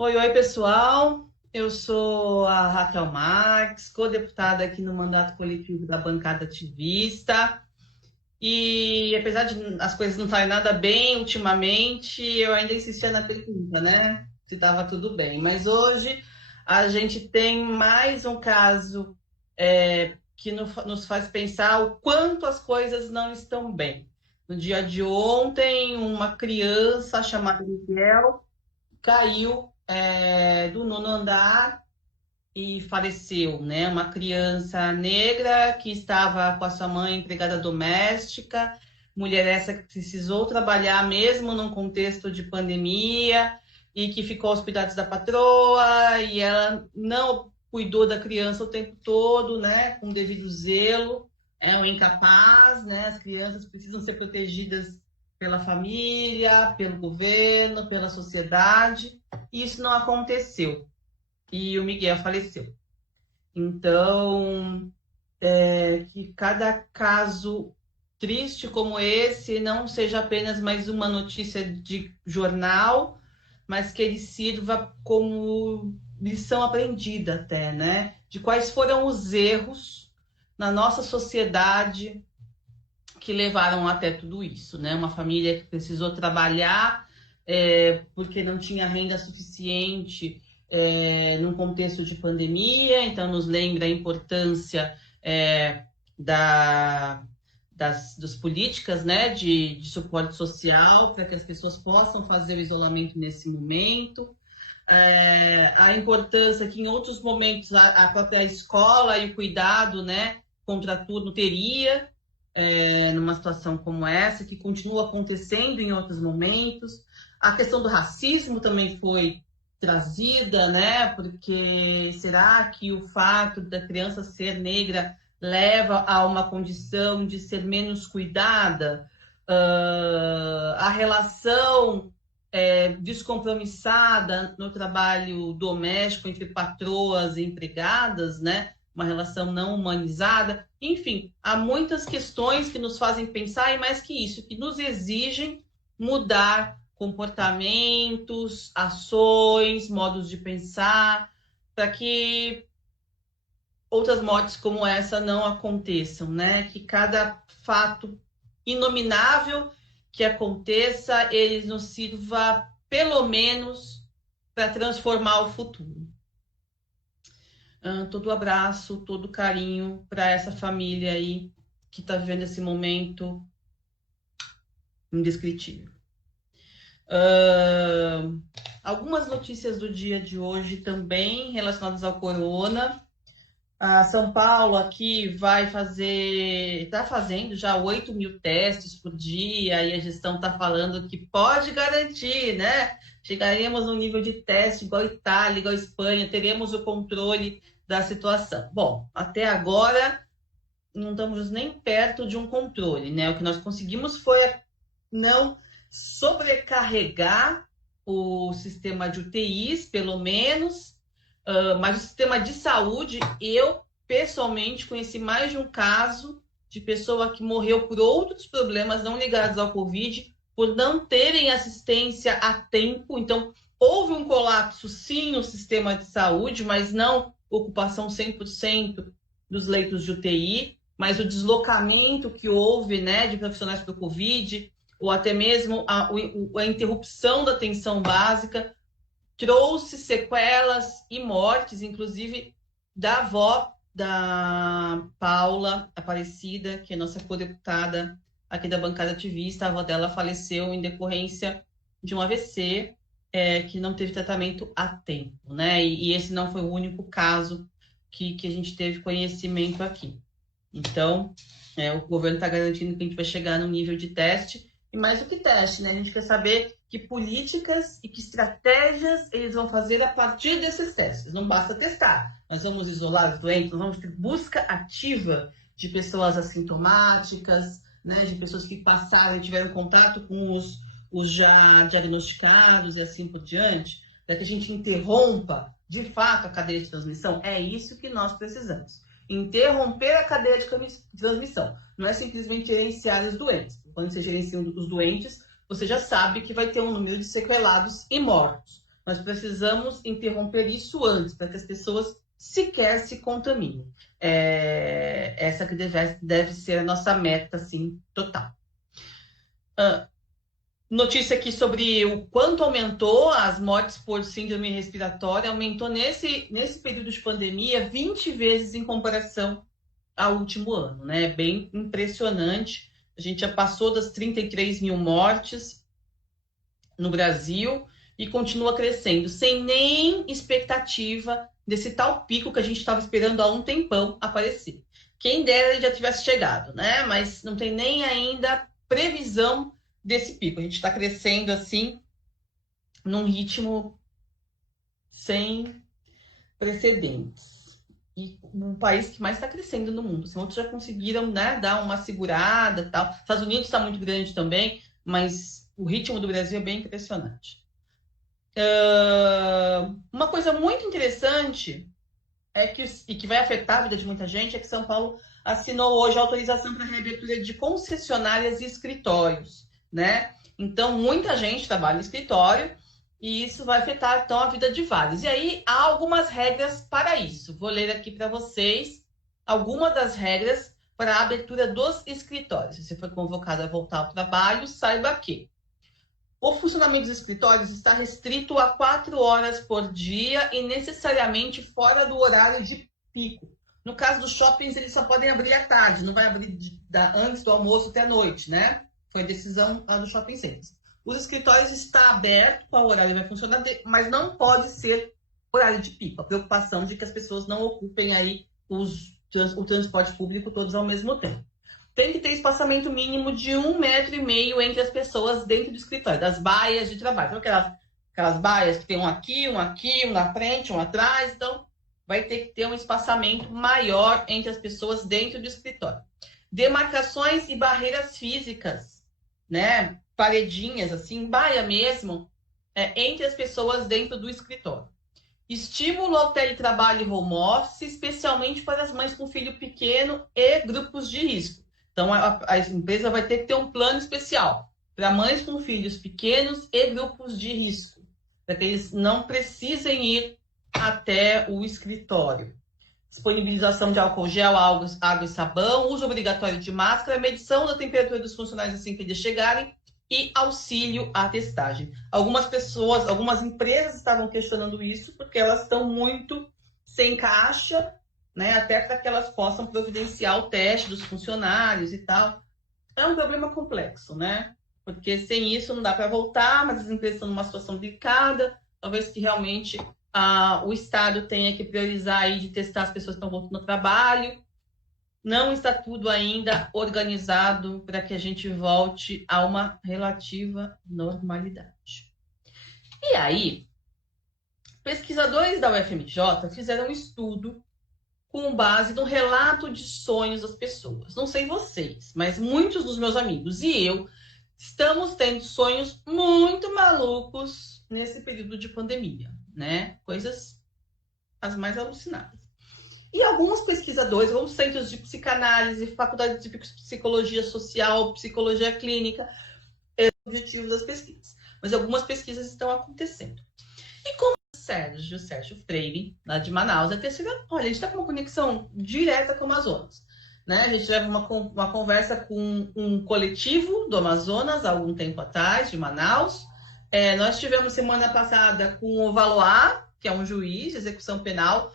Oi, pessoal. Eu sou a Raquel Marques, co-deputada aqui no mandato coletivo da bancada ativista. E apesar de as coisas não estarem nada bem ultimamente, eu ainda insistia na pergunta, né? Se estava tudo bem. Mas hoje a gente tem mais um caso que nos faz pensar o quanto as coisas não estão bem. No dia de ontem, uma criança chamada Miguel caiu do nono andar e faleceu, né? Uma criança negra que estava com a sua mãe empregada doméstica, mulher essa que precisou trabalhar mesmo num contexto de pandemia e que ficou aos cuidados da patroa e ela não cuidou da criança o tempo todo, né? Com devido zelo, é um incapaz, né? As crianças precisam ser protegidas pela família, pelo governo, pela sociedade, e isso não aconteceu. E o Miguel faleceu. Então, que cada caso triste como esse não seja apenas mais uma notícia de jornal, mas que ele sirva como lição aprendida até, né? De quais foram os erros na nossa sociedade que levaram até tudo isso, né? Uma família que precisou trabalhar porque não tinha renda suficiente num contexto de pandemia, então nos lembra a importância da, das políticas, né, de suporte social para que as pessoas possam fazer o isolamento nesse momento. A importância que em outros momentos a própria escola e o cuidado, né, contraturno teria numa situação como essa, que continua acontecendo em outros momentos. A questão do racismo também foi trazida, né? Porque será que o fato da criança ser negra leva a uma condição de ser menos cuidada? A relação descompromissada no trabalho doméstico entre patroas e empregadas, né? Uma relação não humanizada. Enfim, há muitas questões que nos fazem pensar, e mais que isso, que nos exigem mudar comportamentos, ações, modos de pensar, para que outras mortes como essa não aconteçam, né? Que cada fato inominável que aconteça, ele nos sirva, pelo menos, para transformar o futuro. Todo abraço, todo carinho para essa família aí que está vivendo esse momento indescritível. Algumas notícias do dia de hoje também relacionadas ao corona. A São Paulo aqui está fazendo já 8 mil testes por dia, e a gestão está falando que pode garantir, né? Chegaremos no nível de teste igual a Itália, igual a Espanha, teremos o controle da situação. Bom, até agora não estamos nem perto de um controle, né? O que nós conseguimos foi não sobrecarregar o sistema de UTIs, pelo menos, mas o sistema de saúde, eu pessoalmente conheci mais de um caso de pessoa que morreu por outros problemas não ligados ao Covid, por não terem assistência a tempo. Então, houve um colapso, sim, no sistema de saúde, mas não ocupação 100% dos leitos de UTI, mas o deslocamento que houve, né, de profissionais para o Covid, ou até mesmo a interrupção da atenção básica, trouxe sequelas e mortes, inclusive da avó da Paula Aparecida, que é nossa co-deputada aqui da bancada ativista. A avó dela faleceu em decorrência de um AVC, que não teve tratamento a tempo, né? E esse não foi o único caso que a gente teve conhecimento aqui. Então, o governo está garantindo que a gente vai chegar no nível de teste, e mais do que teste, né? A gente quer saber que políticas e que estratégias eles vão fazer a partir desses testes. Não basta testar. Nós vamos isolar os doentes, nós vamos ter busca ativa de pessoas assintomáticas, né? De pessoas que passaram e tiveram contato com os já diagnosticados e assim por diante, para que a gente interrompa, de fato, a cadeia de transmissão. É isso que nós precisamos. Interromper a cadeia de transmissão. Não é simplesmente gerenciar os doentes. Quando você gerencia os doentes, você já sabe que vai ter um número de sequelados e mortos. Nós precisamos interromper isso antes, para que as pessoas sequer se contaminem. Essa que deve ser a nossa meta, assim, total. Notícia aqui sobre o quanto aumentou as mortes por síndrome respiratória. Aumentou nesse período de pandemia 20 vezes em comparação ao último ano, né? É bem impressionante. A gente já passou das 33 mil mortes no Brasil e continua crescendo, sem nem expectativa desse tal pico que a gente estava esperando há um tempão aparecer. Quem dera ele já tivesse chegado, né? Mas não tem nem ainda previsão desse pico. A gente está crescendo assim, num ritmo sem precedentes. E um país que mais está crescendo no mundo. Os outros já conseguiram, né, dar uma segurada, tal. Estados Unidos está muito grande também, mas o ritmo do Brasil é bem impressionante. Uma coisa muito interessante e que vai afetar a vida de muita gente é que São Paulo assinou hoje a autorização para a reabertura de concessionárias e escritórios, né? Então, muita gente trabalha em escritório e isso vai afetar, então, a vida de vários. E aí, há algumas regras para isso. Vou ler aqui para vocês algumas das regras para a abertura dos escritórios. Se você foi convocado a voltar ao trabalho, saiba que o funcionamento dos escritórios está restrito a 4 horas por dia e necessariamente fora do horário de pico. No caso dos shoppings, eles só podem abrir à tarde, não vai abrir antes do almoço até a noite, né? Foi decisão lá do shopping centers. Os escritórios estão abertos, qual horário vai funcionar, mas não pode ser horário de pico. A preocupação de que as pessoas não ocupem aí o transporte público todos ao mesmo tempo. Tem que ter espaçamento mínimo de 1,5 metro entre as pessoas dentro do escritório, das baias de trabalho. Então, aquelas baias que tem um aqui, um na frente, um atrás. Então, vai ter que ter um espaçamento maior entre as pessoas dentro do escritório. Demarcações e barreiras físicas, né? Paredinhas, assim, baia mesmo, entre as pessoas dentro do escritório. Estímulo ao teletrabalho e home office, especialmente para as mães com filho pequeno e grupos de risco. Então, a empresa vai ter que ter um plano especial para mães com filhos pequenos e grupos de risco, para que eles não precisem ir até o escritório. Disponibilização de álcool gel, água e sabão, uso obrigatório de máscara, medição da temperatura dos funcionários assim que eles chegarem e auxílio à testagem. Algumas empresas estavam questionando isso porque elas estão muito sem caixa, né, até para que elas possam providenciar o teste dos funcionários e tal. É um problema complexo, né? Porque sem isso não dá para voltar, mas as empresas estão numa situação delicada, talvez que realmente o Estado tenha que priorizar aí de testar as pessoas que estão voltando ao trabalho. Não está tudo ainda organizado para que a gente volte a uma relativa normalidade. E aí, pesquisadores da UFMJ fizeram um estudo com base no relato de sonhos das pessoas. Não sei vocês, mas muitos dos meus amigos e eu estamos tendo sonhos muito malucos nesse período de pandemia, né? Coisas as mais alucinadas. E alguns pesquisadores, alguns centros de psicanálise, faculdade de psicologia social, psicologia clínica, objetivos das pesquisas. Mas algumas pesquisas estão acontecendo. E como Sérgio Freire, lá de Manaus, olha, a gente está com uma conexão direta com o Amazonas. Né? A gente teve uma conversa com um coletivo do Amazonas há algum tempo atrás, de Manaus. Nós tivemos semana passada com o Valois, que é um juiz de execução penal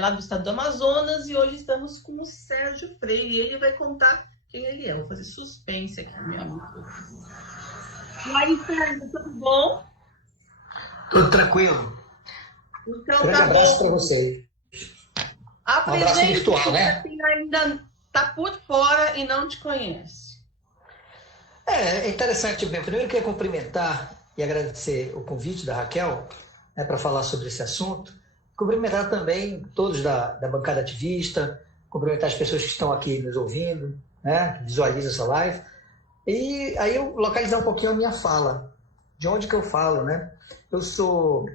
lá do estado do Amazonas, e hoje estamos com o Sérgio Freire, e ele vai contar quem ele é. Vou fazer suspense aqui, meu amigo. E aí, Sérgio, tudo bom? Tudo tranquilo. Então, grande abraço para você. Um abraço virtual, né? Quem ainda está por fora e não te conhece. É interessante. Bem, primeiro eu queria cumprimentar e agradecer o convite da Raquel, né, para falar sobre esse assunto. Cumprimentar também todos da bancada ativista, cumprimentar as pessoas que estão aqui nos ouvindo, né, que visualizam essa live. E aí eu localizar um pouquinho a minha fala, de onde que eu falo, né? Eu sou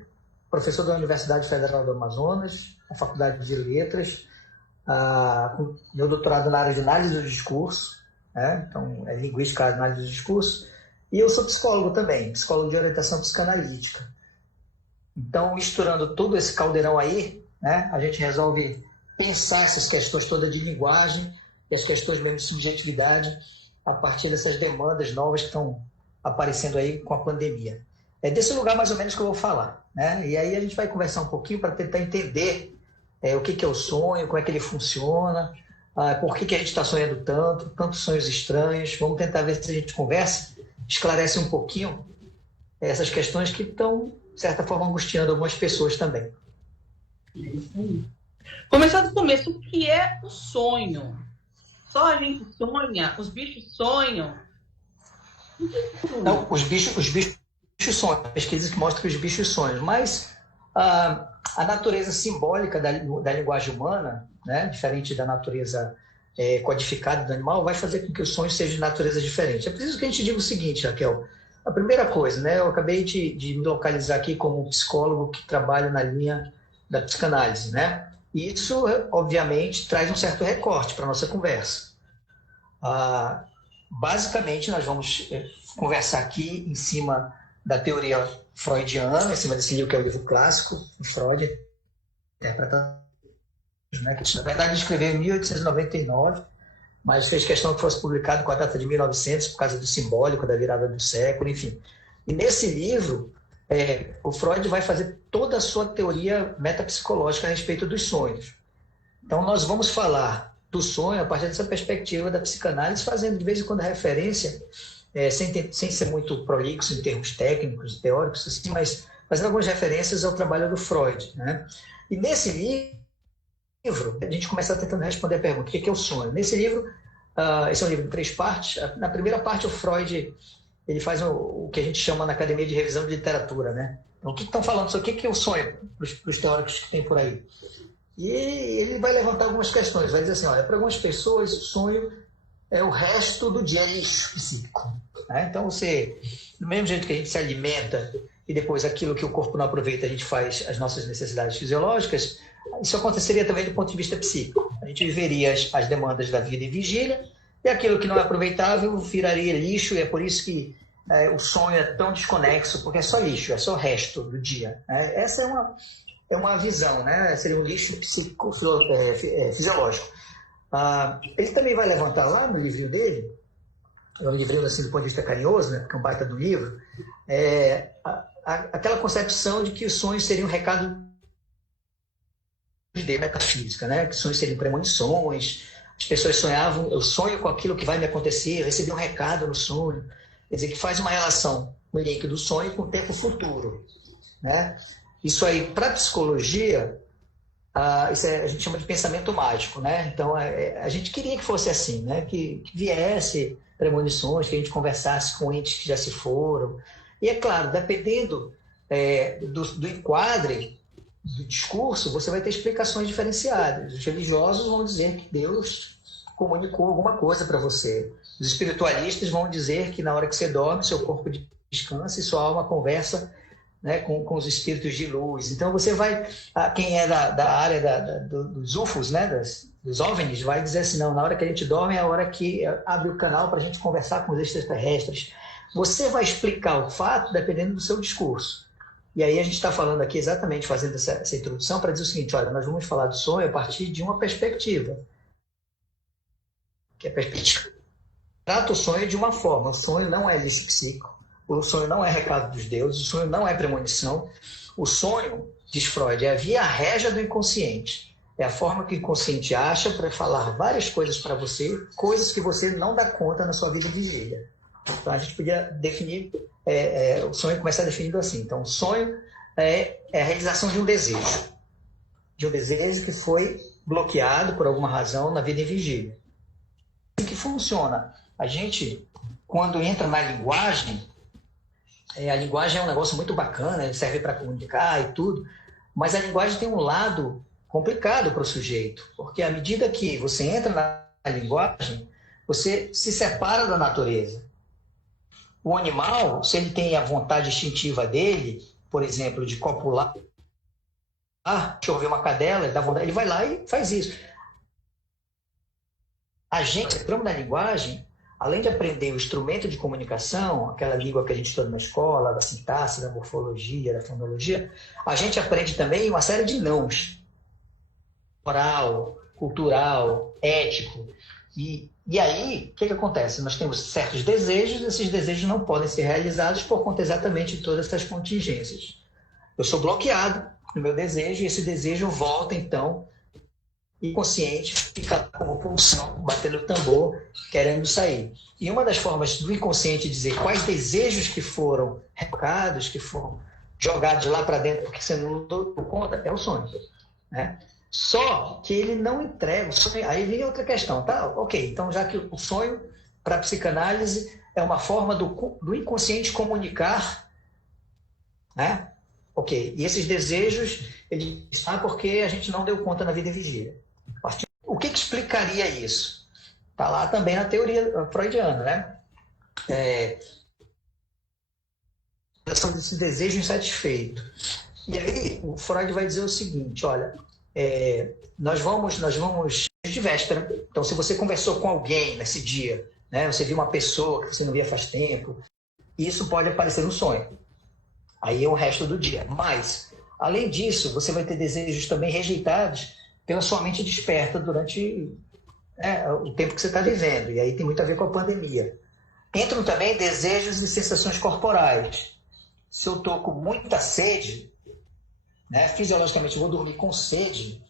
professor da Universidade Federal do Amazonas, na Faculdade de Letras, com meu doutorado na área de análise do discurso, né? Então é linguística, análise do discurso, e eu sou psicólogo também, psicólogo de orientação psicanalítica. Então, misturando todo esse caldeirão aí, né, a gente resolve pensar essas questões todas de linguagem e as questões mesmo de subjetividade a partir dessas demandas novas que estão aparecendo aí com a pandemia. É desse lugar mais ou menos que eu vou falar, né? E aí a gente vai conversar um pouquinho para tentar entender o que é o sonho, como é que ele funciona, por que a gente está sonhando tantos sonhos estranhos. Vamos tentar ver se a gente conversa, esclarece um pouquinho essas questões que estão, de certa forma, angustiando algumas pessoas também. É isso aí. Começar do começo, o que é o sonho? Só a gente sonha? Os bichos sonham? Não, os bichos sonham. Pesquisas que mostram que os bichos sonham. Mas a natureza simbólica da linguagem humana, né, diferente da natureza codificada do animal, vai fazer com que os sonhos sejam de natureza diferente. É preciso que a gente diga o seguinte, Raquel. A primeira coisa, né, eu acabei de me localizar aqui como um psicólogo que trabalha na linha da psicanálise, né? E isso, obviamente, traz um certo recorte para a nossa conversa. Basicamente, nós vamos conversar aqui em cima da teoria freudiana, em cima desse livro que é o livro clássico, o Freud, interpretado, né, que na verdade escreveu em 1899, mas fez questão que fosse publicado com a data de 1900 por causa do simbólico, da virada do século, enfim. E nesse livro, o Freud vai fazer toda a sua teoria metapsicológica a respeito dos sonhos. Então, nós vamos falar do sonho a partir dessa perspectiva da psicanálise, fazendo de vez em quando referência, sem ser muito prolixo em termos técnicos, teóricos, assim, mas fazendo algumas referências ao trabalho do Freud, né? E nesse livro, a gente começa tentando responder a pergunta: o que é o sonho? Nesse livro, esse é um livro de 3 partes. Na primeira parte, o Freud ele faz o que a gente chama na Academia de Revisão de Literatura, né? Então, o que estão falando sobre o que é o sonho para os teóricos que tem por aí? E ele vai levantar algumas questões, vai dizer assim, olha, para algumas pessoas o sonho é o resto do dia lixo psíquico, né? Então você, do mesmo jeito que a gente se alimenta e depois aquilo que o corpo não aproveita a gente faz as nossas necessidades fisiológicas, isso aconteceria também do ponto de vista psíquico. A gente viveria as demandas da vida em vigília e aquilo que não é aproveitável viraria lixo, e é por isso que o sonho é tão desconexo, porque é só lixo, é só o resto do dia, né? Essa é uma visão, né? Seria um lixo psíquico fisiológico. Ele também vai levantar lá no livrinho dele, é um livrinho assim do ponto de vista carinhoso, né? Porque é um baita do livro, aquela concepção de que os sonhos seriam um recado de metafísica, né? Que sonhos seriam premonições, as pessoas sonhavam, eu sonho com aquilo que vai me acontecer, eu recebi um recado no sonho, quer dizer, que faz uma relação, um link do sonho com o tempo futuro, né? Isso aí, para a psicologia, isso a gente chama de pensamento mágico, né? Então, a gente queria que fosse assim, né? Que viesse premonições, que a gente conversasse com entes que já se foram. E, é claro, dependendo do enquadre do discurso, você vai ter explicações diferenciadas. Os religiosos vão dizer que Deus comunicou alguma coisa para você. Os espiritualistas vão dizer que na hora que você dorme, seu corpo descansa e sua alma conversa, né, com os espíritos de luz. Então você vai, quem é da área dos UFOs, né, dos OVNIs, vai dizer assim, não, na hora que a gente dorme é a hora que abre o canal para a gente conversar com os extraterrestres. Você vai explicar o fato dependendo do seu discurso. E aí a gente está falando aqui exatamente, fazendo essa introdução para dizer o seguinte, olha, nós vamos falar do sonho a partir de uma perspectiva, que é a perspectiva. Trata o sonho de uma forma, o sonho não é lixo psíquico, o sonho não é recado dos deuses, o sonho não é premonição. O sonho, diz Freud, é a via régia do inconsciente. É a forma que o inconsciente acha para falar várias coisas para você, coisas que você não dá conta na sua vida de vigília. Então a gente podia definir, o sonho começar definido assim. Então o sonho é a realização de um desejo que foi bloqueado por alguma razão na vida em vigília. Assim que funciona. A gente, quando entra na linguagem, a linguagem é um negócio muito bacana, serve para comunicar e tudo, mas a linguagem tem um lado complicado para o sujeito, porque à medida que você entra na linguagem, você se separa da natureza. O animal, se ele tem a vontade instintiva dele, por exemplo, de copular, deixa eu ver uma cadela, ele dá vontade, ele vai lá e faz isso. A gente, entramos na linguagem, além de aprender o instrumento de comunicação, aquela língua que a gente estuda na escola, da sintaxe, da morfologia, da fonologia, a gente aprende também uma série de nãos. Moral, cultural, ético. E aí, o que acontece? Nós temos certos desejos, e esses desejos não podem ser realizados por conta exatamente de todas essas contingências. Eu sou bloqueado no meu desejo, e esse desejo volta, então, inconsciente, fica como pulsão, batendo o tambor, querendo sair. E uma das formas do inconsciente dizer quais desejos que foram revocados, que foram jogados lá para dentro porque você não deu conta, é o sonho. Né? Só que ele não entrega o sonho. Aí vem outra questão, tá? Ok, então já que o sonho, para a psicanálise, é uma forma do inconsciente comunicar, né? Ok, e esses desejos, eles estão porque a gente não deu conta na vida em vigília. O que explicaria isso? Está lá também na teoria freudiana, né? São desse desejo insatisfeito. E aí o Freud vai dizer o seguinte, olha, nós vamos de véspera. Então, se você conversou com alguém nesse dia, né, você viu uma pessoa que você não via faz tempo, isso pode aparecer no sonho. Aí é o resto do dia. Mas, além disso, você vai ter desejos também rejeitados pela sua mente desperta durante o tempo que você está vivendo. E aí tem muito a ver com a pandemia. Entram também desejos e sensações corporais. Se eu estou com muita sede, né, fisiologicamente eu vou dormir com sede,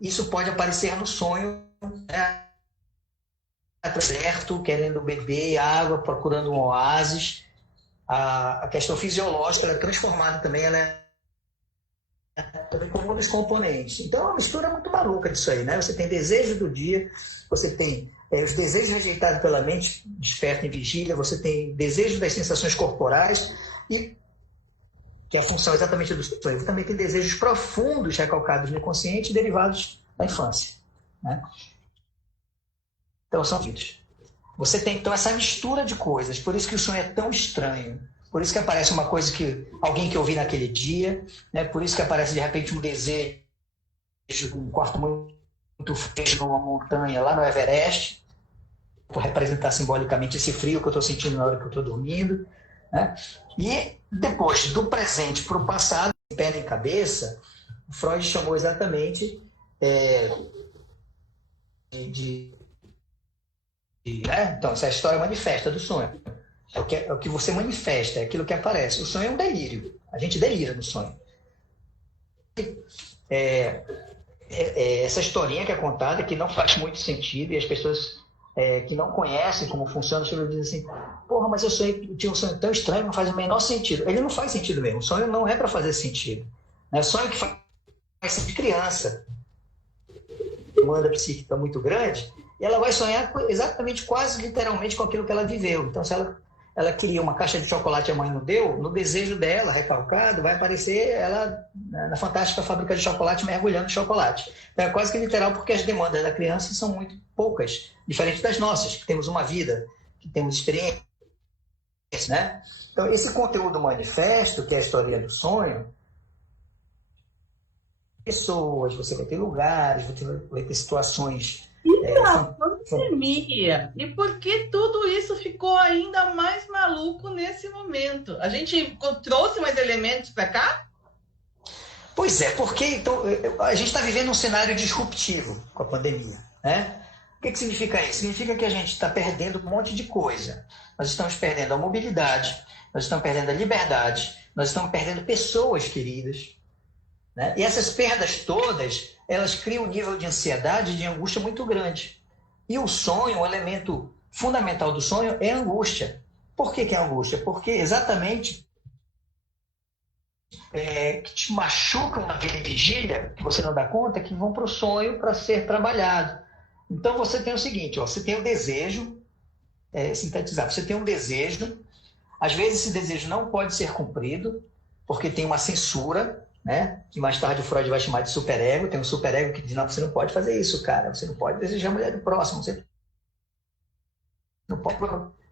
isso pode aparecer no sonho, né, certo, querendo beber água, procurando um oásis. A questão fisiológica ela é transformada também, ela é também como um dos componentes. Então é uma mistura muito maluca disso aí, né? Você tem desejo do dia, você tem os desejos rejeitados pela mente desperta em vigília, você tem desejo das sensações corporais, e que é a função exatamente do sonho. Você também tem desejos profundos recalcados no inconsciente derivados da infância, né? Então são vídeos. Você tem, então, essa mistura de coisas. Por isso que o sonho é tão estranho. Por isso que aparece uma coisa que alguém que eu vi naquele dia, né? Por isso que aparece, de repente, um desejo, um quarto muito frio numa montanha lá no Everest, por representar simbolicamente esse frio que eu estou sentindo na hora que eu estou dormindo. Né? E depois, do presente para o passado, pé em cabeça, Freud chamou exatamente então, essa é a história manifesta do sonho. É o que você manifesta, é aquilo que aparece. O sonho é um delírio. A gente delira no sonho. Essa historinha que é contada, que não faz muito sentido, e as pessoas que não conhecem como funciona o sonho dizem assim, porra, mas eu tinha um sonho tão estranho, não faz o menor sentido. Ele não faz sentido mesmo. O sonho não é para fazer sentido. É sonho que faz sentido de criança. Demanda psíquica muito grande, e ela vai sonhar exatamente, quase literalmente, com aquilo que ela viveu. Então, se ela queria uma caixa de chocolate e a mãe não deu, no desejo dela, recalcado, vai aparecer ela na fantástica fábrica de chocolate mergulhando chocolate. Então, é quase que literal, porque as demandas da criança são muito poucas, diferente das nossas, que temos uma vida, que temos experiência, né? Então, esse conteúdo manifesto, que é a história do sonho, pessoas, você vai ter lugares, você vai ter situações. Pandemia. E por que tudo isso ficou ainda mais maluco nesse momento? A gente trouxe mais elementos para cá? Pois é, porque então, a gente está vivendo um cenário disruptivo com a pandemia, né? O que significa isso? Significa que a gente está perdendo um monte de coisa. Nós estamos perdendo a mobilidade, nós estamos perdendo a liberdade, nós estamos perdendo pessoas queridas, né? E essas perdas todas, elas criam um nível de ansiedade e de angústia muito grande. E o sonho, o elemento fundamental do sonho é a angústia. Por que é a angústia? Porque exatamente que te machucam na vida em vigília, que você não dá conta, que vão para o sonho para ser trabalhado. Então você tem o seguinte, você tem o desejo, sintetizar, você tem um desejo, às vezes esse desejo não pode ser cumprido, porque tem uma censura, né? Que mais tarde o Freud vai chamar de superego. Tem um superego que diz, não, você não pode fazer isso, cara, você não pode desejar a mulher do próximo, você não pode...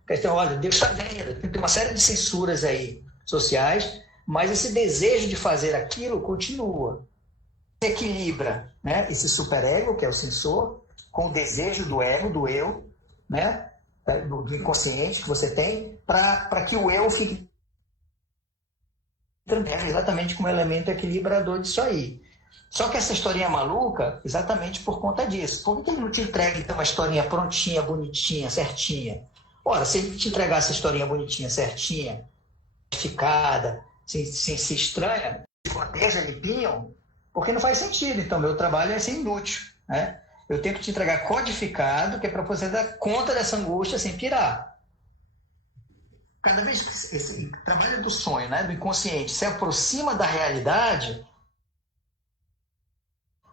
Questão, olha, Deus está vendo, tem uma série de censuras aí sociais, mas esse desejo de fazer aquilo continua. Você equilibra, né, esse superego, que é o censor, com o desejo do ego, do eu, né? do inconsciente que você tem, para que o eu fique exatamente como elemento equilibrador disso aí. Só que essa historinha é maluca exatamente por conta disso. Por que ele não te entrega então uma historinha prontinha, bonitinha, certinha? Ora, se ele te entregar essa historinha bonitinha, certinha, ficada, sem se estranha, proteja, limpinho, porque não faz sentido. Então, meu trabalho é ser inútil, né? Eu tenho que te entregar codificado, que é para você dar conta dessa angústia sem pirar. Cada vez que esse trabalho do sonho, né, do inconsciente, se aproxima da realidade,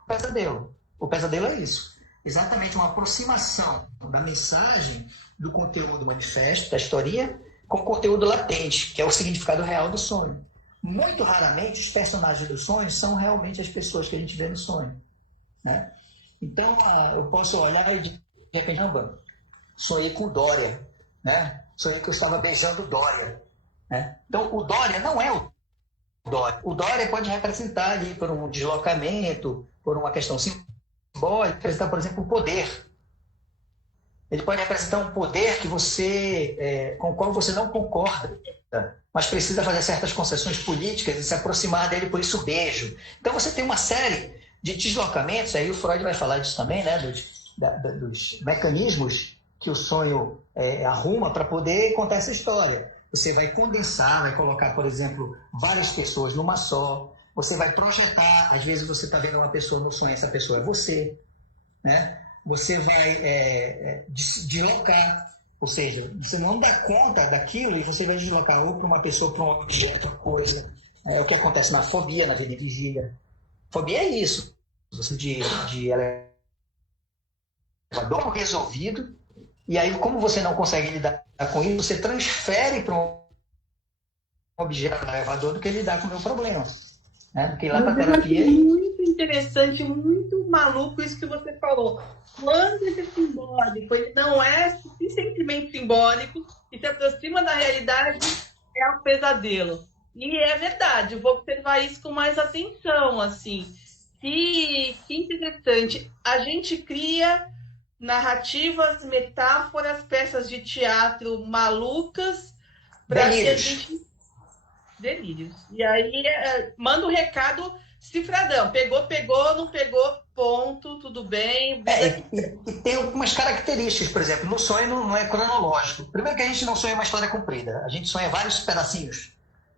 pesadelo. O pesadelo é isso. Exatamente uma aproximação da mensagem, do conteúdo manifesto, da historinha, com o conteúdo latente, que é o significado real do sonho. Muito raramente, os personagens dos sonhos são realmente as pessoas que a gente vê no sonho, né? Então, eu posso olhar e de repente, sonhei com Dória, né? Sonhei que eu estava beijando Dória, né? Então, o Dória não é o Dória. O Dória pode representar ali por um deslocamento, por uma questão simbólica, representar, por exemplo, o poder. Ele pode representar um poder que com o qual você não concorda, mas precisa fazer certas concessões políticas e se aproximar dele, por isso beijo. Então você tem uma série de deslocamentos, aí o Freud vai falar disso também, né? Dos mecanismos que o sonho arruma para poder contar essa história. Você vai condensar, vai colocar, por exemplo, várias pessoas numa só. Você vai projetar, às vezes você está vendo uma pessoa no sonho, essa pessoa é você, né? Você vai deslocar, ou seja, você não dá conta daquilo e você vai deslocar ou para uma pessoa, para um objeto, uma coisa. É o que acontece na fobia, na vida vigília. Fobia é isso. Você de elevador resolvido, e aí, como você não consegue lidar com isso, você transfere para um objeto no elevador do que lidar com o meu problema. Né? Do que ir lá para a terapia. Muito interessante, muito maluco isso que você falou. Quando esse simbólico, ele não é suficientemente simbólico e se aproxima da realidade, é um pesadelo. E é verdade, eu vou observar isso com mais atenção, assim. Que interessante. A gente cria narrativas, metáforas, peças de teatro malucas para que a gente... Delírios. E aí manda o recado cifradão. Pegou, não pegou, ponto, tudo bem. E tem algumas características, por exemplo, no sonho não é cronológico. Primeiro que a gente não sonha uma história comprida, a gente sonha vários pedacinhos,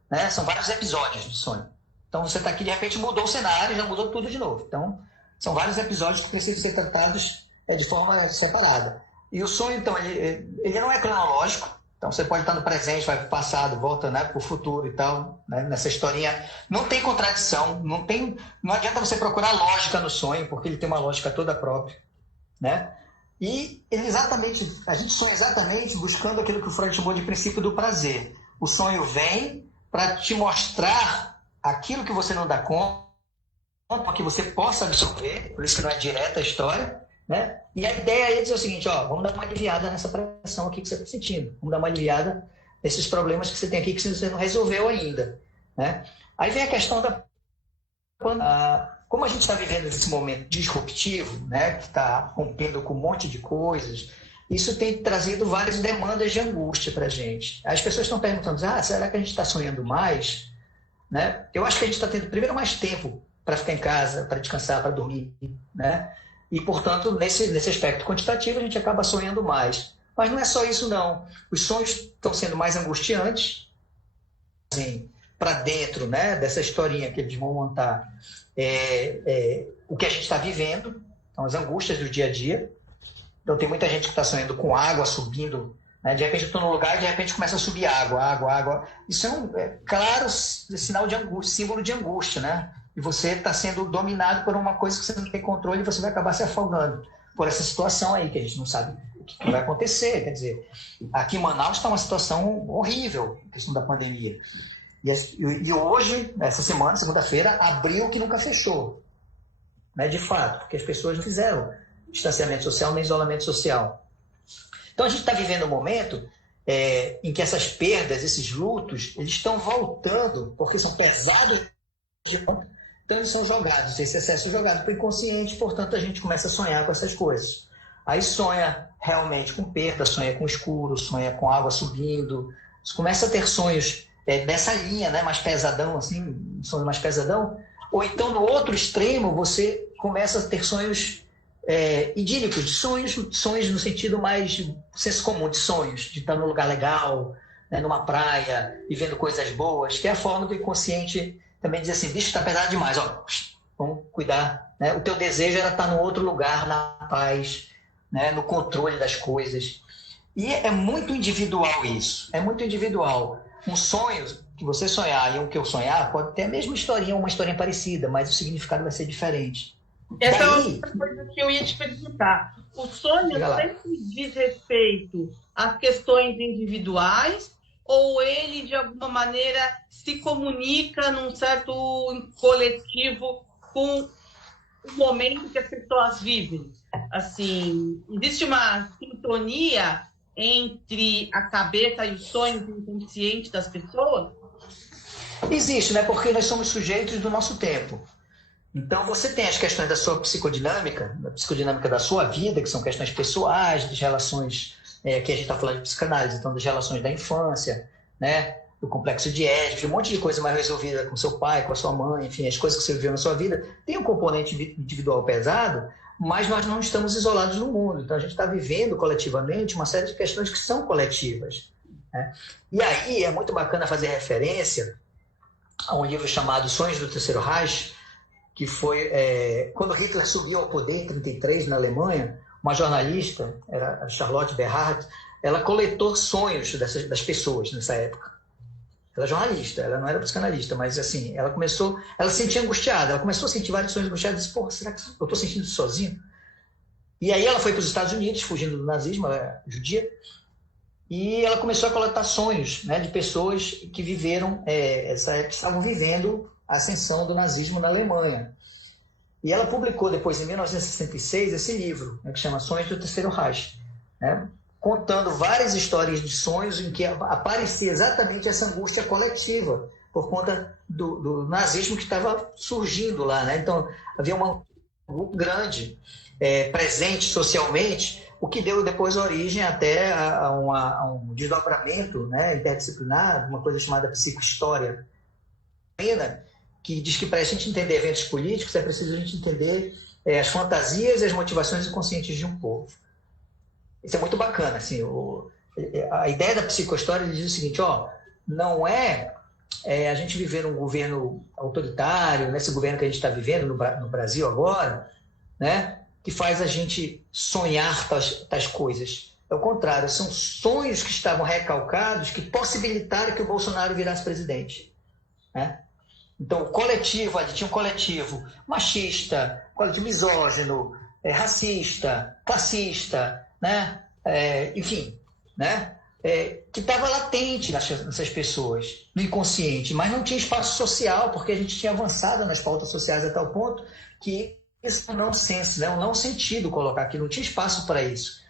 né? São vários episódios de sonho. Então você está aqui, de repente mudou o cenário, já mudou tudo de novo. Então são vários episódios que precisam ser tratados de forma separada. E o sonho, então, ele não é cronológico. Então você pode estar no presente, vai para o passado, volta, né, para o futuro e tal, né, nessa historinha. Não tem contradição, não adianta você procurar lógica no sonho, porque ele tem uma lógica toda própria, né? E a gente sonha exatamente buscando aquilo que o Freud chamou de princípio do prazer. O sonho vem para te mostrar aquilo que você não dá conta, para que você possa absorver, por isso que não é direta a história, né? E a ideia é dizer o seguinte, vamos dar uma aliviada nessa pressão aqui que você está sentindo, vamos dar uma aliviada nesses problemas que você tem aqui que você não resolveu ainda, né? Aí vem a questão como a gente está vivendo esse momento disruptivo, né, que está rompendo com um monte de coisas, isso tem trazido várias demandas de angústia para a gente. As pessoas estão perguntando, será que a gente está sonhando mais? Né? Eu acho que a gente está tendo primeiro mais tempo para ficar em casa, para descansar, para dormir, né? E, portanto, nesse aspecto quantitativo, a gente acaba sonhando mais. Mas não é só isso, não. Os sonhos estão sendo mais angustiantes, assim, para dentro, né, dessa historinha que eles vão montar, o que a gente está vivendo, então, as angústias do dia a dia. Então, tem muita gente que está sonhando com água subindo, né? De repente eu estou num lugar e de repente começa a subir água. Isso é um claro sinal de angústia, símbolo de angústia, né? E você está sendo dominado por uma coisa que você não tem controle e você vai acabar se afogando por essa situação aí, que a gente não sabe o que vai acontecer. Quer dizer, aqui em Manaus está uma situação horrível, a questão da pandemia. E hoje, essa semana, segunda-feira, abriu que nunca fechou, né? De fato, porque as pessoas não fizeram distanciamento social nem isolamento social. Então a gente está vivendo um momento em que essas perdas, esses lutos, eles estão voltando, porque são pesados, então eles são jogados, esse excesso é jogado para o inconsciente, portanto a gente começa a sonhar com essas coisas. Aí sonha realmente com perda, sonha com escuro, sonha com água subindo. Você começa a ter sonhos dessa linha, né, mais pesadão, assim, um sonho mais pesadão. Ou então, no outro extremo, você começa a ter sonhos idílicos, sonhos no sentido mais senso comum, de sonhos, de estar num lugar legal, né, numa praia, vivendo coisas boas, que é a forma do inconsciente também dizer assim, bicho, está pesado demais, ó, vamos cuidar. Né? O teu desejo era estar num outro lugar, na paz, né, no controle das coisas. E é muito individual isso, é muito individual. Um sonho que você sonhar e um que eu sonhar pode ter a mesma historinha, uma historinha parecida, mas o significado vai ser diferente. Essa é outra coisa que eu ia te perguntar. O sonho sempre diz respeito às questões individuais ou ele, de alguma maneira, se comunica num certo coletivo com o momento que as pessoas vivem? Assim, existe uma sintonia entre a cabeça e os sonhos inconscientes das pessoas? Existe, né? Porque nós somos sujeitos do nosso tempo. Então, você tem as questões da sua psicodinâmica, da psicodinâmica da sua vida, que são questões pessoais, das relações, que a gente está falando de psicanálise, então das relações da infância, né? Do complexo de Édipo, um monte de coisa mais resolvida com seu pai, com a sua mãe, enfim, as coisas que você viveu na sua vida. Tem um componente individual pesado, mas nós não estamos isolados no mundo. Então, a gente está vivendo coletivamente uma série de questões que são coletivas. Né? E aí é muito bacana fazer referência a um livro chamado Sonhos do Terceiro Reich, que foi quando Hitler subiu ao poder em 1933 na Alemanha, uma jornalista, era a Charlotte Berhardt, ela coletou sonhos das pessoas nessa época. Ela é jornalista, ela não era psicanalista, mas assim, ela se sentia angustiada, ela começou a sentir vários sonhos angustiados e disse, pô, será que eu estou sentindo isso sozinho? E aí ela foi para os Estados Unidos, fugindo do nazismo, ela é judia, e ela começou a coletar sonhos, né, de pessoas que viveram, essa época, estavam vivendo a ascensão do nazismo na Alemanha. E ela publicou depois, em 1966, esse livro, né, que chama Sonhos do Terceiro Reich, né, contando várias histórias de sonhos em que aparecia exatamente essa angústia coletiva, por conta do nazismo que estava surgindo lá. Né? Então, havia um grupo grande presente socialmente, o que deu depois origem até a um desdobramento, né, interdisciplinar, uma coisa chamada psicohistória, que diz que para a gente entender eventos políticos é preciso a gente entender as fantasias e as motivações inconscientes de um povo. Isso é muito bacana. Assim, a ideia da psicohistória diz o seguinte, não é a gente viver num governo autoritário, nesse governo que a gente está vivendo no Brasil agora, né, que faz a gente sonhar tais coisas. É o contrário, são sonhos que estavam recalcados que possibilitaram que o Bolsonaro virasse presidente. Né? Então, o coletivo, ali tinha um coletivo machista, coletivo misógino, racista, classista, né? Enfim, né? Que estava latente nessas pessoas, no inconsciente, mas não tinha espaço social, porque a gente tinha avançado nas pautas sociais a tal ponto que isso é um não senso, né? Um não sentido colocar aqui, não tinha espaço para isso.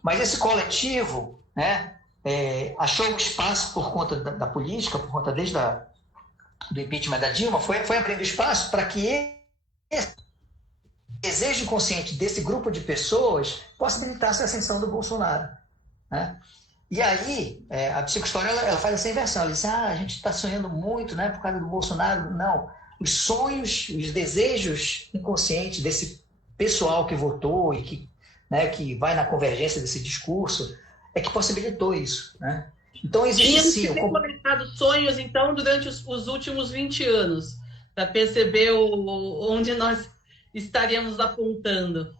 Mas esse coletivo, né, achou um espaço por conta da política, por conta do impeachment da Dilma, foi abrindo espaço para que esse desejo inconsciente desse grupo de pessoas possibilitasse a ascensão do Bolsonaro. Né? E aí, a psicohistória ela faz essa inversão. Ela diz, a gente está sonhando muito, né, por causa do Bolsonaro. Não, os sonhos, os desejos inconscientes desse pessoal que votou e que vai na convergência desse discurso é que possibilitou isso. Né? Então, existe sim... Tinha coletado sonhos, então, durante os últimos 20 anos, para perceber onde nós estaríamos apontando.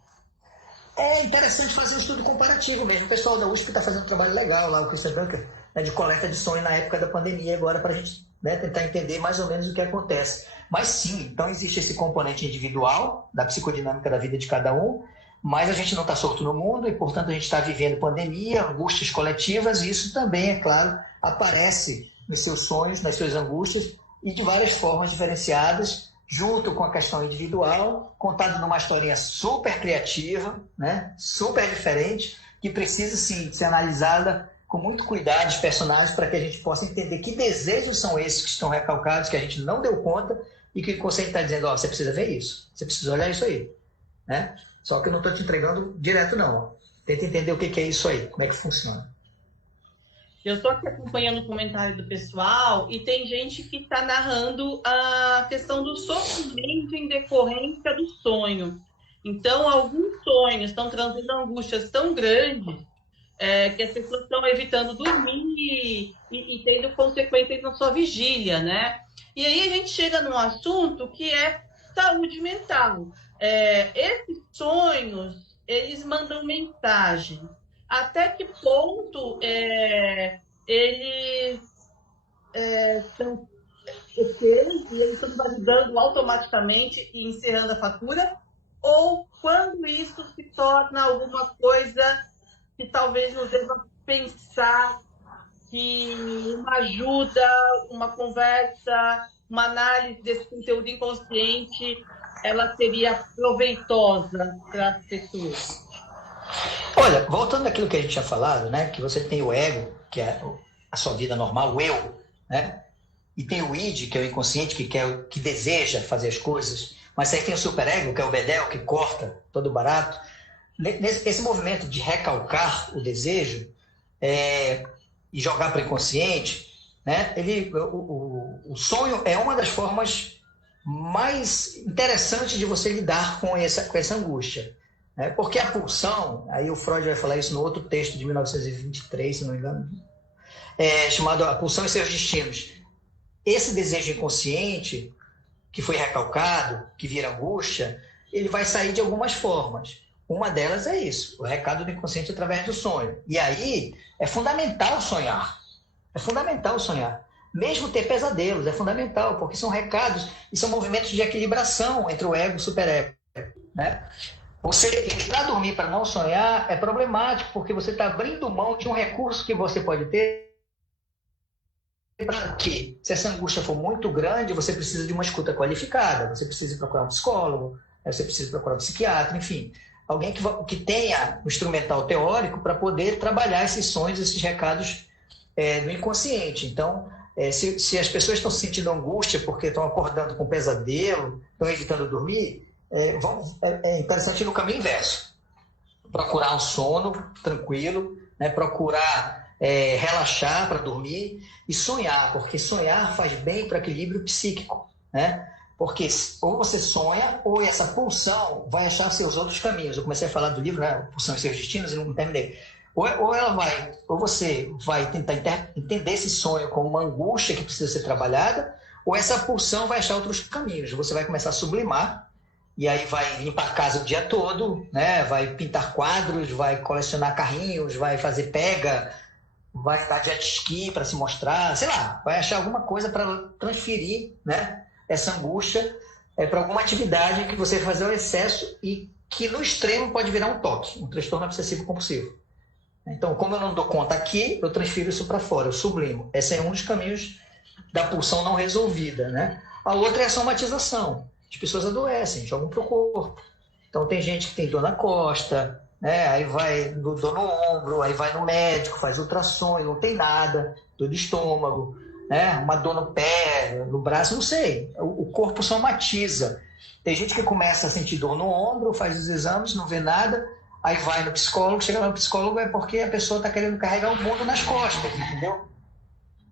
É interessante fazer um estudo comparativo mesmo. O pessoal da USP está fazendo um trabalho legal lá, o Christian Bunker, né, de coleta de sonho na época da pandemia, agora para a gente, né, tentar entender mais ou menos o que acontece. Mas sim, então existe esse componente individual da psicodinâmica da vida de cada um, mas a gente não está solto no mundo e, portanto, a gente está vivendo pandemia, angústias coletivas, e isso também, é claro, aparece nos seus sonhos, nas suas angústias, e de várias formas diferenciadas, junto com a questão individual, contado numa historinha super criativa, né? Super diferente, que precisa, sim, ser analisada com muito cuidado, os personagens, para que a gente possa entender que desejos são esses que estão recalcados, que a gente não deu conta, e que o conceito está dizendo, você precisa ver isso, você precisa olhar isso aí. Né? Só que eu não estou te entregando direto, não. Tenta entender o que é isso aí, como é que funciona. Eu estou aqui acompanhando o comentário do pessoal e tem gente que está narrando a questão do sofrimento em decorrência do sonho. Então, alguns sonhos estão trazendo angústias tão grandes que as pessoas estão evitando dormir e tendo consequências na sua vigília, né? E aí a gente chega num assunto que é saúde mental. Esses sonhos, eles mandam mensagem. Até que ponto eles são ok e eles estão ajudando automaticamente e encerrando a fatura? Ou quando isso se torna alguma coisa que talvez nos deva pensar que uma ajuda, uma conversa, uma análise desse conteúdo inconsciente, ela seria proveitosa para as pessoas? Olha, voltando àquilo que a gente tinha falado, né? Que você tem o ego, que é a sua vida normal, o eu, né? E tem o id, que é o inconsciente, que deseja fazer as coisas. Mas aí tem o superego, que é o bedel, que corta todo barato. Esse movimento de recalcar o desejo e jogar para o inconsciente, né? O sonho é uma das formas mais interessantes de você lidar com essa angústia. Porque a pulsão, aí o Freud vai falar isso no outro texto de 1923, se não me engano, chamado A Pulsão e Seus Destinos. Esse desejo inconsciente, que foi recalcado, que vira angústia, ele vai sair de algumas formas. Uma delas é isso, o recado do inconsciente através do sonho. E aí é fundamental sonhar. É fundamental sonhar. Mesmo ter pesadelos, é fundamental, porque são recados e são movimentos de equilibração entre o ego e o superego, né? Você entrar a dormir para não sonhar é problemático, porque você está abrindo mão de um recurso que você pode ter para que, se essa angústia for muito grande, você precisa de uma escuta qualificada, você precisa procurar um psicólogo, você precisa procurar um psiquiatra, enfim, alguém que tenha um instrumental teórico para poder trabalhar esses sonhos, esses recados do inconsciente. Então, se as pessoas estão sentindo angústia porque estão acordando com pesadelo, estão evitando dormir, é interessante ir no caminho inverso. Procurar um sono tranquilo, né? Procurar relaxar para dormir e sonhar, porque sonhar faz bem para o equilíbrio psíquico, né? Porque ou você sonha, ou essa pulsão vai achar seus outros caminhos. Eu comecei a falar do livro, né? Pulsão e Seus Destinos, e não terminei. Ou você vai tentar entender esse sonho como uma angústia que precisa ser trabalhada, ou essa pulsão vai achar outros caminhos. Você vai começar a sublimar, e aí vai limpar a casa o dia todo, né? Vai pintar quadros, vai colecionar carrinhos, vai fazer pega, vai dar jet ski para se mostrar, sei lá, vai achar alguma coisa para transferir, né, essa angústia para alguma atividade que você vai fazer ao excesso e que no extremo pode virar um toque, um transtorno obsessivo compulsivo. Então, como eu não dou conta aqui, eu transfiro isso para fora, eu sublimo. Esse é um dos caminhos da pulsão não resolvida, né? A outra é a somatização. As pessoas adoecem, jogam para o corpo. Então, tem gente que tem dor na costa, né? Aí vai dor no ombro, aí vai no médico, faz ultrassom e não tem nada, dor de estômago, né? Uma dor no pé, no braço, não sei. O corpo somatiza. Tem gente que começa a sentir dor no ombro, faz os exames, não vê nada, aí vai no psicólogo, chega no psicólogo é porque a pessoa está querendo carregar o mundo nas costas, entendeu?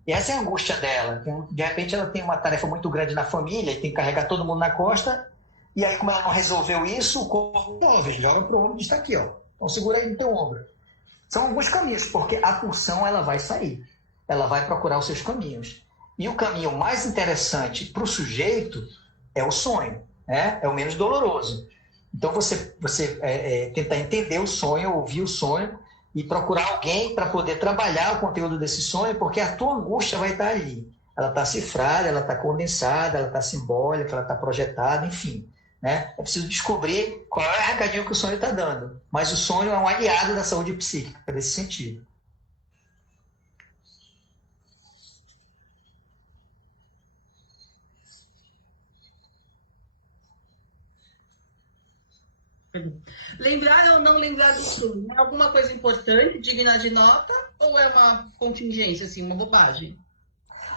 E essa é a angústia dela. De repente ela tem uma tarefa muito grande na família e tem que carregar todo mundo na costa. E aí, como ela não resolveu isso, o corpo joga para o ombro e está aqui, ó. Então segura aí no teu ombro. São alguns caminhos, porque a pulsão ela vai sair. Ela vai procurar os seus caminhos. E o caminho mais interessante para o sujeito é o sonho, né? É o menos doloroso. Então você tentar entender o sonho, ouvir o sonho e procurar alguém para poder trabalhar o conteúdo desse sonho, porque a tua angústia vai estar ali. Ela está cifrada, ela está condensada, ela está simbólica, ela está projetada, enfim. Né? É preciso descobrir qual é o recadinho que o sonho está dando. Mas o sonho é um aliado da saúde psíquica, nesse sentido. Lembrar ou não lembrar do sonho? É alguma coisa importante, digna de nota, ou é uma contingência, assim, uma bobagem?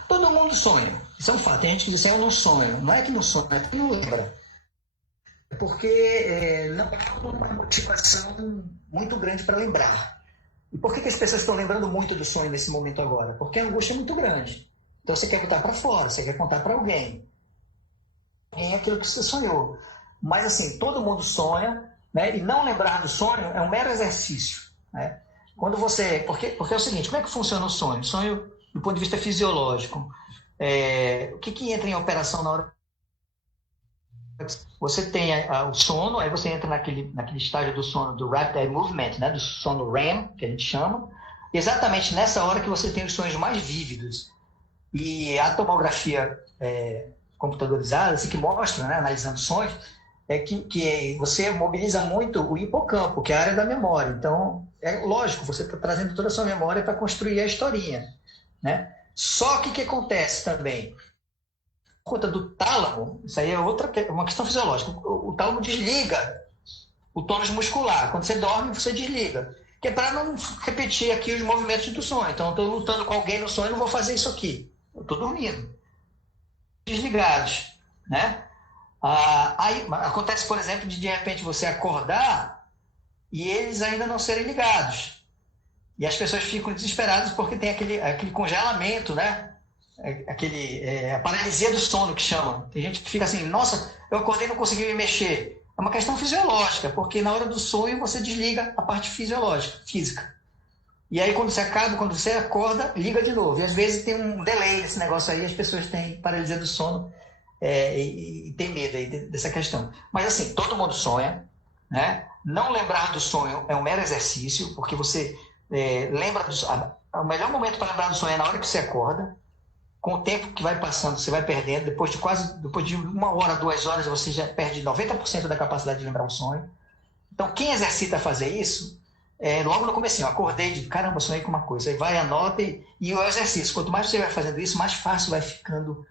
Todo mundo sonha. Isso é um fato. Tem gente que diz, eu não sonho. Não é que não sonha, é que não lembra. porque não há uma motivação muito grande para lembrar. E por que as pessoas estão lembrando muito do sonho nesse momento agora? Porque a angústia é muito grande. Então você quer botar para fora, você quer contar para alguém. É aquilo que você sonhou. Mas assim, todo mundo sonha, né? E não lembrar do sonho é um mero exercício, né? Quando você, porque é o seguinte, como é que funciona o sonho? O sonho, do ponto de vista fisiológico, o que entra em operação na hora que você tem o sono, aí você entra naquele estágio do sono do Rapid Eye Movement, né? Do sono REM, que a gente chama, exatamente nessa hora que você tem os sonhos mais vívidos. E a tomografia computadorizada, assim, que mostra, né, analisando sonhos, que você mobiliza muito o hipocampo, que é a área da memória. Então, é lógico, você está trazendo toda a sua memória para construir a historinha, né? Só que o que acontece também? Por conta do tálamo, isso aí é uma questão fisiológica, o tálamo desliga o tônus muscular. Quando você dorme, você desliga. Que é para não repetir aqui os movimentos do sonho. Então, eu estou lutando com alguém no sonho, não vou fazer isso aqui. Eu estou dormindo. Desligados, né? Aí acontece, por exemplo, de repente você acordar e eles ainda não serem ligados. E as pessoas ficam desesperadas porque tem aquele congelamento, né? A paralisia do sono que chama. Tem gente que fica assim, nossa, eu acordei e não consegui me mexer. É uma questão fisiológica, porque na hora do sonho você desliga a parte fisiológica, física. E aí quando você acorda, liga de novo. E às vezes tem um delay nesse negócio aí, as pessoas têm paralisia do sono e tem medo aí dessa questão. Mas assim, todo mundo sonha, né? Não lembrar do sonho é um mero exercício, porque você lembra o melhor momento para lembrar do sonho é na hora que você acorda. Com o tempo que vai passando, você vai perdendo. Depois de 1 hora, 2 horas, você já perde 90% da capacidade de lembrar um sonho. Então, quem exercita a fazer isso, logo no comecinho, eu acordei de caramba, sonhei com uma coisa. Aí vai, anota e o exercício. Quanto mais você vai fazendo isso, mais fácil vai ficando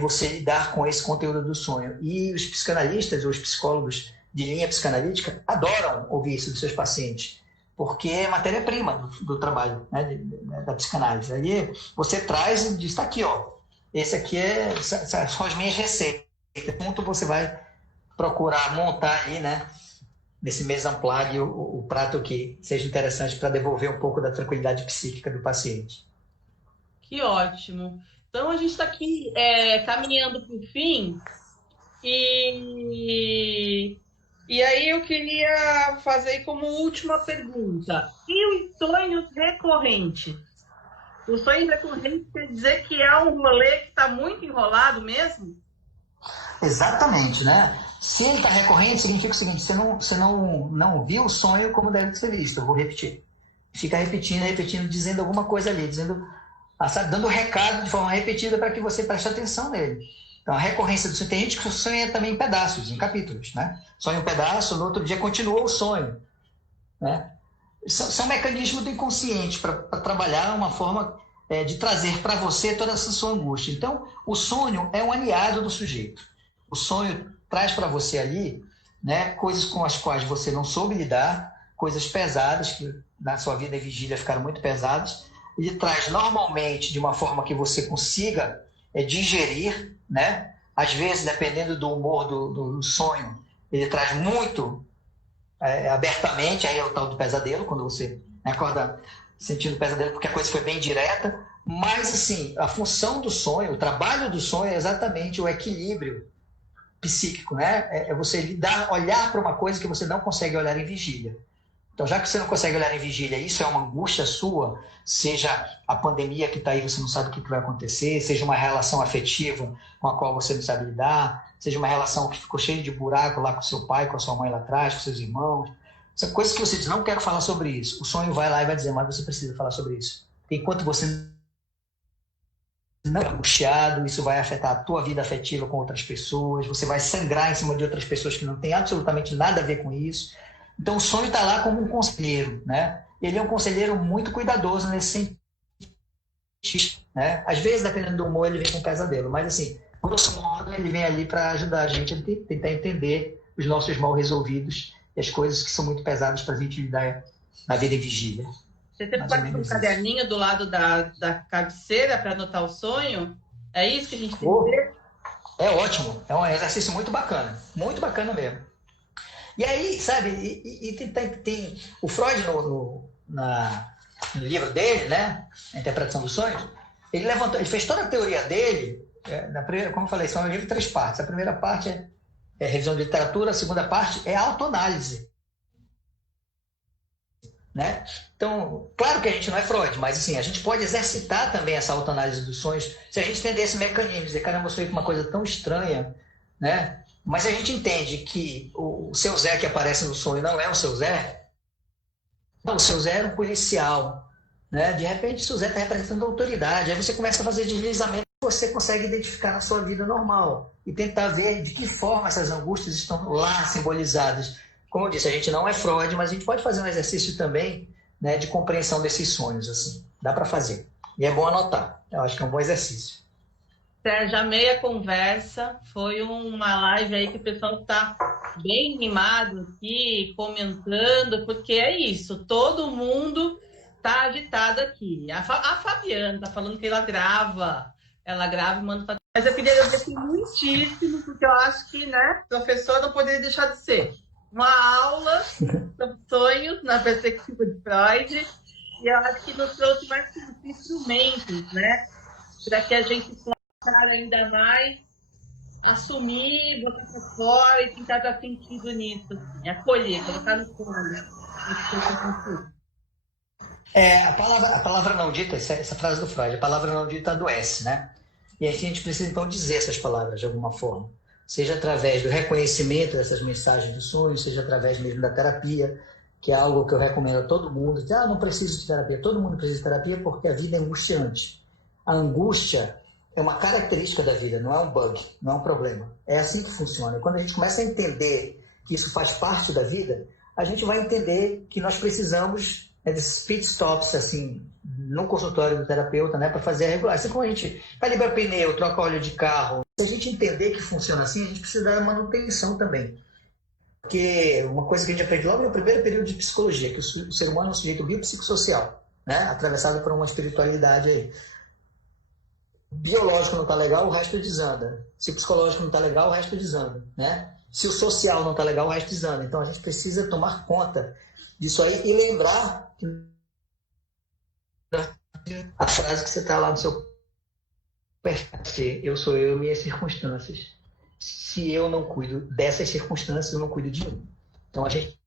você lidar com esse conteúdo do sonho. E os psicanalistas, ou os psicólogos de linha psicanalítica, adoram ouvir isso dos seus pacientes, porque é matéria-prima do trabalho, né, da psicanálise. Aí você traz e diz, está aqui, ó, esse aqui são as minhas receitas. Ponto você vai procurar montar aí, né, nesse mês Unplugged, o prato que seja interessante para devolver um pouco da tranquilidade psíquica do paciente. Que ótimo. Então, a gente está aqui caminhando para o fim e aí eu queria fazer como última pergunta. E os sonhos recorrentes? Os sonhos recorrentes quer dizer que é um rolê que está muito enrolado mesmo? Exatamente, né? Se ele está recorrente, significa o seguinte, você não viu o sonho como deve ser visto. Eu vou repetir. Fica repetindo, dizendo alguma coisa ali, dando recado de forma repetida para que você preste atenção nele. Então, a recorrência do sonho, tem gente que sonha também em pedaços, em capítulos, né? Sonha um pedaço, no outro dia continua o sonho, né? São mecanismos do inconsciente para trabalhar uma forma de trazer para você toda essa sua angústia. Então, o sonho é um aliado do sujeito. O sonho traz para você ali, né, coisas com as quais você não soube lidar, coisas pesadas que na sua vida em vigília ficaram muito pesadas. Ele traz normalmente de uma forma que você consiga digerir, né? Às vezes, dependendo do humor do sonho, ele traz muito abertamente, aí é o tal do pesadelo, quando você acorda sentindo pesadelo porque a coisa foi bem direta. Mas, assim, a função do sonho, o trabalho do sonho é exatamente o equilíbrio psíquico, né? É você olhar para uma coisa que você não consegue olhar em vigília. Então, já que você não consegue olhar em vigília, isso é uma angústia sua, seja a pandemia que está aí, você não sabe o que vai acontecer, seja uma relação afetiva com a qual você não sabe lidar, seja uma relação que ficou cheia de buraco lá com seu pai, com a sua mãe lá atrás, com seus irmãos. São coisas que você diz, não quero falar sobre isso. O sonho vai lá e vai dizer, mas você precisa falar sobre isso. Porque enquanto você não é angustiado, isso vai afetar a tua vida afetiva com outras pessoas, você vai sangrar em cima de outras pessoas que não têm absolutamente nada a ver com isso. Então, o sonho está lá como um conselheiro, né? Ele é um conselheiro muito cuidadoso nesse sentido, né? Às vezes, dependendo do humor, ele vem com pesadelo, mas, assim, grosso modo, ele vem ali para ajudar a gente a tentar entender os nossos mal resolvidos e as coisas que são muito pesadas para a gente lidar na vida em vigília. Você sempre pode um caderninho do lado da cabeceira para anotar o sonho? É isso que a gente tem que ter? É ótimo, é um exercício muito bacana mesmo. E aí, sabe, tem o Freud no livro dele, né, A Interpretação dos Sonhos, ele fez toda a teoria dele, como eu falei, são um livro de 3 partes. A primeira parte é revisão de literatura, a segunda parte é autoanálise. Né? Então, claro que a gente não é Freud, mas assim, a gente pode exercitar também essa autoanálise dos sonhos se a gente entender esse mecanismo, dizer, caramba, eu sonhei com uma coisa tão estranha, né? Mas a gente entende que o seu Zé que aparece no sonho não é o seu Zé, não, o seu Zé era um policial, né? De repente o seu Zé está representando a autoridade, aí você começa a fazer deslizamento que você consegue identificar na sua vida normal e tentar ver de que forma essas angústias estão lá simbolizadas. Como eu disse, a gente não é Freud, mas a gente pode fazer um exercício também, né, de compreensão desses sonhos, assim. Dá para fazer. E é bom anotar. Eu acho que é um bom exercício. Sérgio, amei a conversa. Foi uma live aí que o pessoal está bem animado aqui, comentando, porque é isso. Todo mundo está agitado aqui. A Fabiana está falando que ela grava e manda para... Mas eu queria agradecer muitíssimo, porque eu acho que, né, professor não poderia deixar de ser. Uma aula sobre sonhos na perspectiva de Freud, e eu acho que nos trouxe mais instrumentos, né? Para que a gente possa ainda mais assumir, botar para fora e tentar dar sentido nisso, assim, acolher, colocar no colo. A palavra não dita, essa frase do Freud, a palavra não dita adoece, né? E aí a gente precisa então dizer essas palavras de alguma forma. Seja através do reconhecimento dessas mensagens do sonho, seja através mesmo da terapia, que é algo que eu recomendo a todo mundo. Não preciso de terapia. Todo mundo precisa de terapia porque a vida é angustiante. A angústia é uma característica da vida, não é um bug, não é um problema. É assim que funciona. E quando a gente começa a entender que isso faz parte da vida, a gente vai entender que nós precisamos desses pit stops, assim, no consultório do terapeuta, né, para fazer a regulação. Assim como a gente calibra pneu, troca óleo de carro, se a gente entender que funciona assim, a gente precisa dar manutenção também. Porque uma coisa que a gente aprende logo no primeiro período de psicologia, que o ser humano é um sujeito biopsicossocial, né, atravessado por uma espiritualidade aí. O biológico não está legal, o resto desanda. Se o psicológico não está legal, o resto desanda, né? Se o social não está legal, o resto desanda. Então a gente precisa tomar conta disso aí e lembrar a frase que você está lá no seu perfil. Eu sou eu e minhas circunstâncias. Se eu não cuido dessas circunstâncias, eu não cuido de mim. Então a gente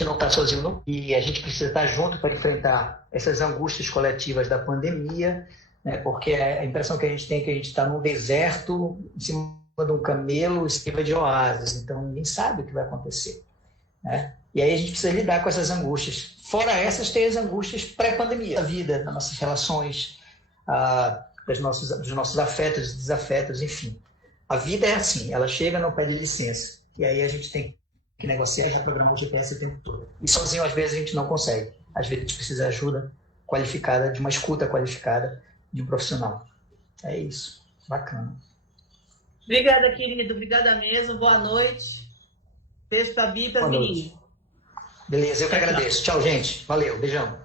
não está sozinho não. E a gente precisa estar junto para enfrentar essas angústias coletivas da pandemia, né? Porque a impressão que a gente tem é que a gente está num deserto, em cima de um camelo, em cima de oásis. Então ninguém sabe o que vai acontecer, né? E aí a gente precisa lidar com essas angústias. Fora essas, tem as angústias pré-pandemia, da vida, das nossas relações, dos nossos afetos e desafetos, enfim. A vida é assim, ela chega, não pede licença. E aí a gente tem que negociar e já programar o GPS o tempo todo. E sozinho, às vezes, a gente não consegue. Às vezes, a gente precisa de ajuda qualificada, de uma escuta qualificada, de um profissional. É isso. Bacana. Obrigada, querido. Obrigada mesmo. Boa noite. Beijo para a Bia e para as meninas. Beleza, eu que agradeço. Tchau, gente. Valeu. Beijão.